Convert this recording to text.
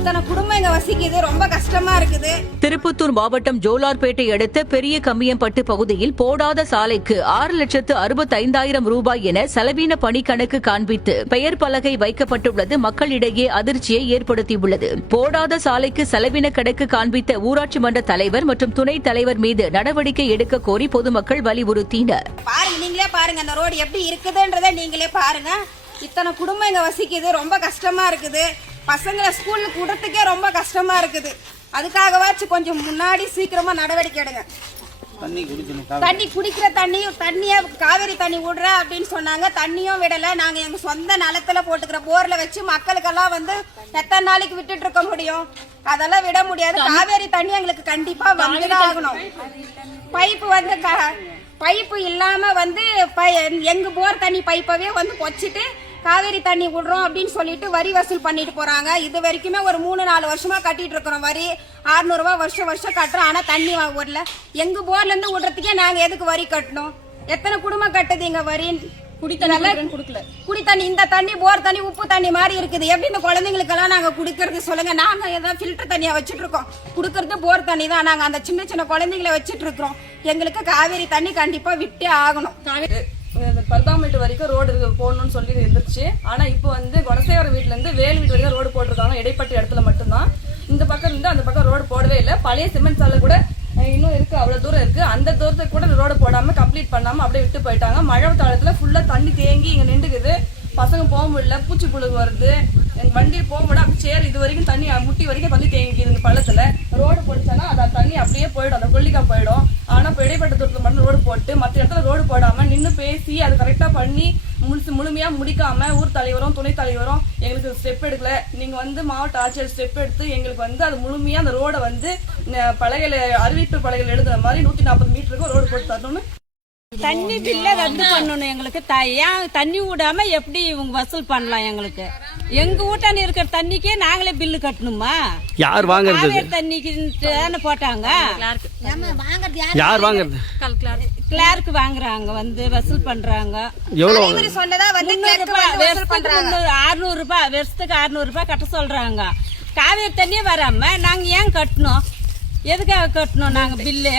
இத்தனை குடும்பம் இங்க வசிக்குது, ரொம்ப கஷ்டமா இருக்குது. திருப்பத்தூர் மாவட்டம் ஜோலார்பேட்டை அடுத்த பெரிய கம்மியம்பட்டு பகுதியில் போடாத சாலைக்கு 6,65,000 ரூபாய் என செலவின பணி கணக்கு காண்பித்து பெயர் பலகை வைக்கப்பட்டுள்ளது மக்களிடையே அதிர்ச்சியை ஏற்படுத்தியுள்ளது. போடாத சாலைக்கு செலவின கணக்கு காண்பித்த ஊராட்சி மன்ற தலைவர் மற்றும் துணைத் தலைவர் மீது நடவடிக்கை எடுக்க கோரி பொதுமக்கள் வலியுறுத்தினர். நீங்களே பாருங்க, அந்த ரோடு எப்படி இருக்குதுன்றதை நீங்களே பாருங்க. இத்தனை குடும்பம் இங்க வசிக்குது, ரொம்ப கஷ்டமா இருக்குது. பசங்களை ஸ்கூலுக்கு விடுறதுக்கே ரொம்ப கஷ்டமா இருக்குது. அதுக்காகவாச்சும் கொஞ்சம் முன்னாடி சீக்கிரமா நடவடிக்கை எடுங்க. தண்ணி குடிக்கிற தண்ணிய காவேரி தண்ணி விடுற அப்படின்னு சொன்னாங்க. தண்ணியும் விடல. நாங்க எங்க சொந்த நிலத்துல போட்டுக்கிற போர்ல வச்சு மக்களுக்கெல்லாம் எத்தனை நாளைக்கு விட்டுட்டு இருக்க முடியும்? அதெல்லாம் விட முடியாது. காவேரி தண்ணி எங்களுக்கு கண்டிப்பா வந்துதான் ஆகணும். பைப்பு இல்லாம எங்க போர் தண்ணி பைப்பவே பொச்சிட்டு காவேரி தண்ணி விடுறோம் அப்படின்னு சொல்லிட்டு வரி வசூல் பண்ணிட்டு போறாங்க. இது வரைக்குமே ஒரு 3-4 வருஷமா கட்டிட்டு இருக்கிறோம் வரி. 600 ரூபாய் வருஷம் கட்டுறோம். ஆனா தண்ணி வரல. எங்க போர்ல இருந்து விடுறதுக்கே நாங்க எதுக்கு வரி கட்டணும்? எத்தனை குடும்பம் கட்டுது இங்க வரி? குடி தண்ணி, இந்த தண்ணி போர் தண்ணி உப்பு தண்ணி மாதிரி இருக்குது. எப்படி இந்த குழந்தைங்களுக்கு எல்லாம் நாங்க குடிக்கிறது சொல்லுங்க? நாங்க ஏதாவது ஃபில்டர் தண்ணியா வச்சுட்டு இருக்கோம். குடுக்கறது போர் தண்ணி தான். நாங்க அந்த சின்ன சின்ன குழந்தைங்களை வச்சுட்டு இருக்கிறோம். எங்களுக்கு காவேரி தண்ணி கண்டிப்பா விட்டே ஆகணும். பர்தாமேட்டு வரைக்கும் ரோடு போடணும்னு சொல்லி இருந்துச்சு. ஆனா இப்போ குணசேகர வீட்டுல இருந்து வேல் வீட்டு வரைக்கும் ரோடு போட்டிருக்காங்க. இடைப்பட்ட இடத்துல மட்டும்தான். இந்த பக்கம் இருந்து அந்த பக்கம் ரோடு போடவே இல்லை. பழைய சிமெண்ட் சாலை கூட இன்னும் இருக்கு, அவ்வளவு தூரம் இருக்கு. அந்த தூரத்துக்கு கூட ரோடு போடாம கம்ப்ளீட் பண்ணாம அப்படியே விட்டு போயிட்டாங்க. மழை காலத்துல ஃபுல்லா தண்ணி தேங்கி இங்க நின்றுக்குது. பசங்க போக முடியல, பூச்சி புழுகு வருது. வண்டி போக முடியல. அப்படி சேர் இது வரைக்கும் தண்ணி முட்டி வரைக்கும் தண்ணி தேங்கிக்குது. இந்த பள்ளத்துல ரோடு போட்டுச்சானா அந்த தண்ணி அப்படியே போயிடும், அந்த கொல்லிக்கா போயிடும். ஆனா இப்போ இடைப்பட்ட தூரத்துல மட்டும் ரோடு போட்டு மற்ற இடத்துல ரோடு போடாம நின்று பேசி அதை கரெக்டா பண்ணி முழுமையா முடிக்காம ஊர் தலைவரும் துணை தலைவரும் எங்களுக்கு ஸ்டெப் எடுக்கல. நீங்க மாவட்ட ஆட்சியர் ஸ்டெப் எடுத்து எங்களுக்கு அது முழுமையா அந்த ரோட பலகையில அறிவிப்பு பலகையில எழுதுற மாதிரி 140 மீட்டருக்கு ரோடு போட்டு தரணும்னு. தண்ணி பில்ல ரத்து பண்ணணும் எங்களுக்கு. ஏன் தண்ணி விடாம எப்படி இவங்க வசூல் பண்ணலாம்? எங்களுக்கு எங்க வீட்டான இருக்கிற தண்ணிக்கே நாங்களே பில்லு கட்டணுமா? யார் வாங்குறது? தண்ணிக்கு தானே போட்டாங்க. யார் வாங்குறது? கிளார்க் வாங்குறாங்க, வசூல் பண்றாங்க. 600 ரூபாய் வருஷத்துக்கு 600 ரூபாய் கட்ட சொல்றாங்க. காவேரி தண்ணியே வராம நாங்க ஏன் கட்டணும்? எதுக்காக கட்டணும் நாங்க பில்லு?